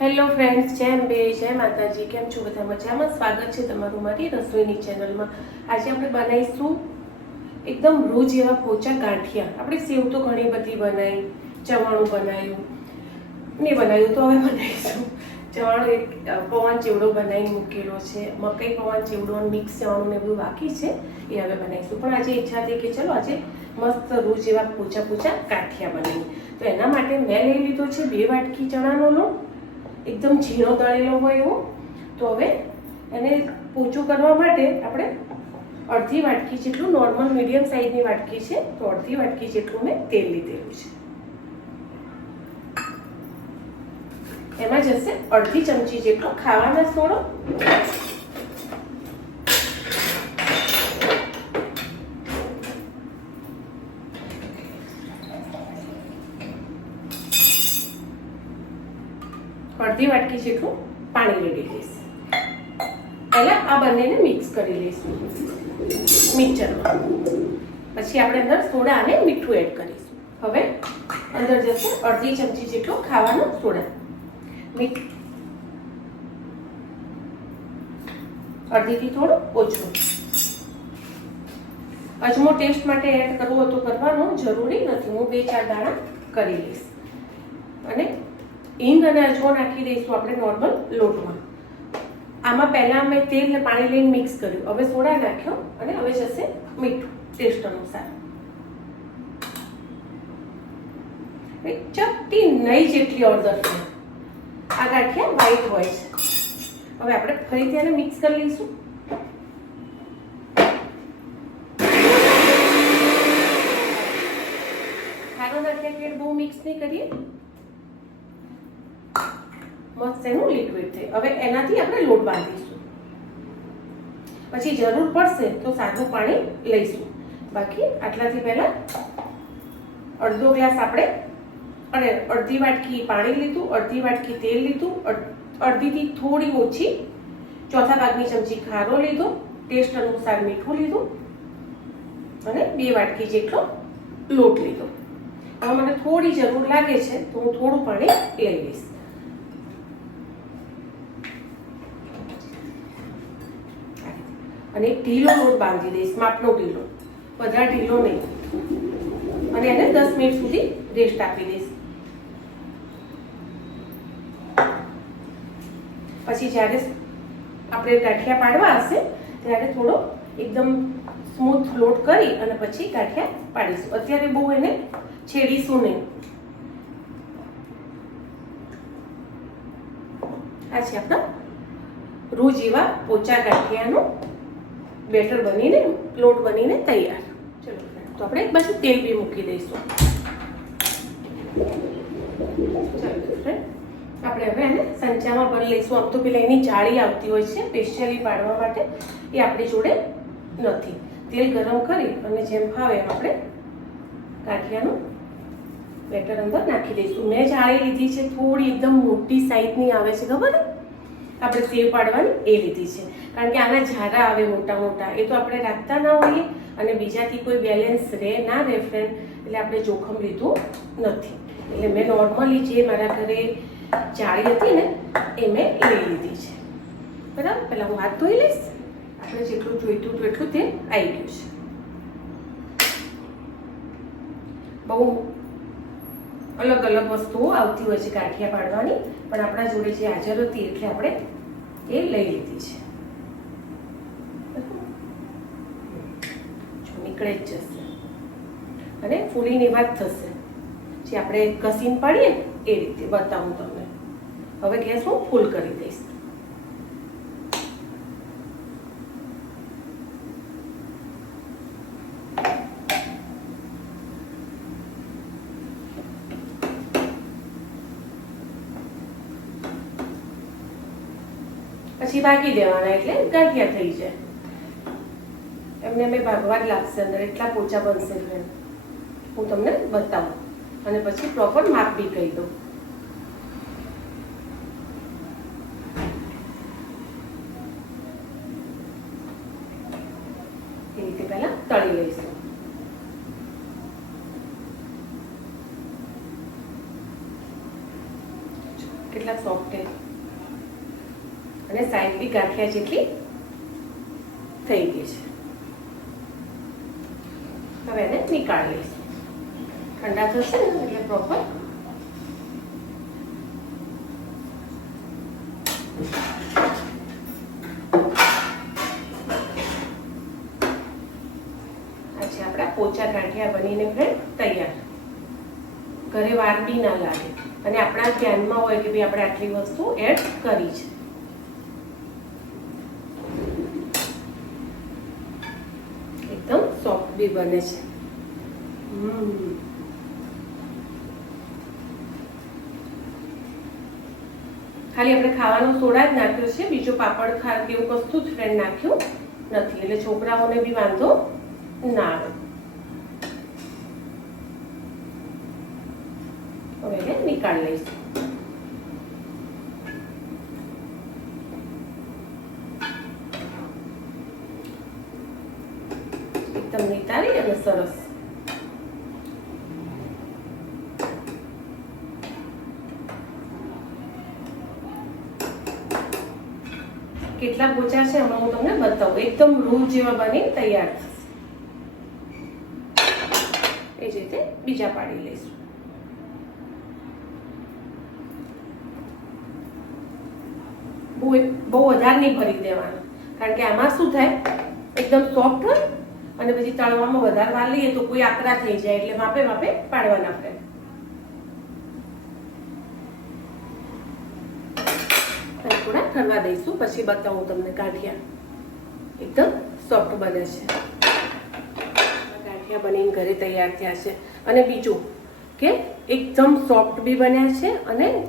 Hello friends જેમ બે જય માતાજી. કેમ છો બધા મજામાં? સ્વાગત છે તમારું મારી રસોઈની ચેનલમાં આજે આપણે બનાવીશું એકદમ રોજ એવા પોચા ગાંઠિયા. આપણે સેવ તો ઘણી બધી બનાવી, ચવાણું બનાવ્યું, ને બનાવ્યું તો હવે બનાવીશું. ચવાણું એક પવન ચેવડો બનાવી મૂકેલો છે. મકઈ પવન ચેવડો મિક્સ ચવાણું ને બધું બાકી છે, એ હવે બનાવીશું. પણ આજે ઈચ્છા હતી કે ચલો આજે મસ્ત રોજ એવા પોચા પોચા ગાંઠિયા બનાવીએ. તો એના માટે મેં લઈ લીધો છે બે વાટકી ચણાનો લોટ એકદમ ઝીણો દળેલો હોય એવો, તો હવે એને પોચું કરવા માટે આપણે અડધી વાટકી જેટલું નોર્મલ મીડિયમ સાઈઝની વાટકી છે, તો અડધી વાટકી જેટલું મેં તેલ લીધેલું છે. એમાં જશે અડધી ચમચી જેટલો ખાવાનો સોડો. અડધી વાટકી જેટલું પાણી રેડી લઈશ. પહેલા આ બંનેને મિક્સ કરી લઈશું. મિક્સરમાં. પછી આપણે અંદર સોડા અને મીઠું એડ કરીશું. હવે અંદર જશે અડધી ચમચી જેટલો ખાવાનો સોડા. મીઠ અડધીથી થોડું ઓછું. અજમો ટેસ્ટ માટે એડ કરવો હતું કરવાનો જરૂરી નથી. હું બે ચાર દાણા કરી લઈશ. હિંગ અને અજમો નાખી દઈશું આપણે નોર્મલ લોટમાં. આમાં પહેલા અમે તેલ ને પાણી લઈને મિક્સ કર્યું. હવે સોડા નાખ્યો અને હવે જશે મીઠું ટેસ્ટ અનુસાર. ચપટી નહીં જેટલી ઓર્ડર છે. આ ગાંઠિયા વ્હાઈટ હોય છે. હવે આપણે ફરીથી આને મિક્સ કરી લઈશું. ખારો નાખ્યા કે બહુ મિક્સ નહીં કરીએ. મસ્ત એનું લિક્વિડ થઈ હવે એનાથી આપણે લોટ બાંધીશું. પછી જરૂર પડશે તો સાદું પાણી લઈશું. બાકી આટલાથી પહેલા અડધો ગ્લાસ આપણે અને અડધી વાટકી પાણી લીધું, અડધી વાટકી તેલ લીધું અડધીથી થોડી ઓછી ચોથા ભાગની ચમચી ખારો લીધો, ટેસ્ટ અનુસાર મીઠું લીધું અને બે વાટકી જેટલો લોટ લીધો. હવે મને થોડી જરૂર લાગે છે તો હું થોડું પાણી લઈ લઈશ. અને એક ઢીલો લોટ બાંધી દઈશ માપનો ઢીલો. વધારે ઢીલો નહીં. અને એને દસ મિનિટ સુધી રેસ્ટ આપી દઈશ. પછી જ્યારે આપણે ગાંઠિયા પાડવા હશે, ત્યારે થોડો એકદમ સ્મૂથ લોટ કરી અને પછી ગાંઠિયા પાડીશું. અત્યારે બહુ એને છેડીશું નહીં. આ છે આપણા રૂ જેવા પોચા ગાંઠિયાનું બેટર બનીને, લોટ બનીને તૈયાર. ચલો તો આપણે એક બાજુ તેલ બી મૂકી દઈશું. ચાલો આપણે હવે એને સંચામાં ભરી લઈશું. આમ તો પેલા એની જાળી આવતી હોય છે સ્પેશિયલી પાડવા માટે. એ આપણી જોડે નથી. તેલ ગરમ કરી અને જેમ ફાવે આપણે ગાંઠિયાનું બેટર અંદર નાખી દઈશું. મેં જાળી લીધી છે, થોડી એકદમ મોટી સાઈઝની આવે છે, ખબર છે? આપણે સેવ પાડવાની એ લીધી છે. કારણ કે આના ઝારા આવે મોટા મોટા, એ તો આપણે રાખતા ના હોઈએ અને બીજાથી કોઈ બેલેન્સ રહે, ના રહે ફ્રેન્ડ એટલે આપણે જોખમ લીધું નથી. એટલે મેં નોર્મલી જે મારા ઘરે જાળી હતી ને, એ મેં લઈ લીધી છે. બરાબર? પહેલાં હું હાથ ધોઈ લઈશ. આપણે જેટલું જોઈતું હતું એટલું તે આવી ગયું છે. બહુ અલગ અલગ વસ્તુઓ આવતી હોય છે ગાંઠિયા પાડવાની, પણ આપણા જોડે જે હાજર હતી એટલે આપણે એ લઈ લીધી છે. નીકળે જ જશે. અને ફૂલીની વાત થશે. જે આપણે કસીન પાડીએ એ રીતે બતાવું તમને. હવે ગેસ હું ફૂલ કરી દઈશ. પછી ભાગી દેવાના એટલે ગાંઠિયા થઈ જાય. એમને મેં ભાગવા જ લાગશે અંદર, એટલા પોચા બનશે ફ્રેન્ડ હું તમને બતાવું. અને પછી પ્રોપર માપ બી કહી દઉં. એ રીતે પહેલા તળી લઈશું. કેટલા સોફ્ટ છે. અને સાઈડ બી ગાંઠિયા જેટલી થઈ ગઈ છે. હવે એને નીકાળી લઈશું. ઠંડા થશે ને, એટલે પ્રોપર આપણા પોચા ગાંઠિયા બનીને ફ્રેન્ડ તૈયાર. ઘરે વાર બી ના લાગે. અને આપણા ધ્યાનમાં હોય કે ભાઈ આપણે આટલી વસ્તુ એડ કરી છે એકદમ સોફ્ટ બી બને છે. ખાલી આપણે ખાવાનો સોડા જ નાખ્યો છે, બીજો પાપડ ખાર કે એવું કશું જ ફ્રેન્ડ નાખ્યું નથી. એટલે છોકરાઓને બી વાંધો ના આવે. હવે નીકાળી લઈશું. એકદમ નિતારી અને સરસ કેટલા પોચા છે હમણાં હું તમને બતાવું એકદમ રૂ જેવા બની તૈયાર થશે એ જ રીતે બીજા પાડી લઈશું બહુ વધારે નહીં ભરી દેવાનું કારણ કે આમાં શું થાય એકદમ સોફ્ટ હોય અને પછી તળવામાં વધારે વાર લઈએ તો કોઈ આકરા થઈ જાય એટલે માપે માપે પાડવાના આપણે. ઠરવા દઈશું, પછી બતાવું તમને ગાંઠિયા. એકદમ સોફ્ટ બને છે. ગાંઠિયા બનીને ઘરે તૈયાર થયા છે. અને બીજું કે એકદમ સોફ્ટ બી બન્યા છે અને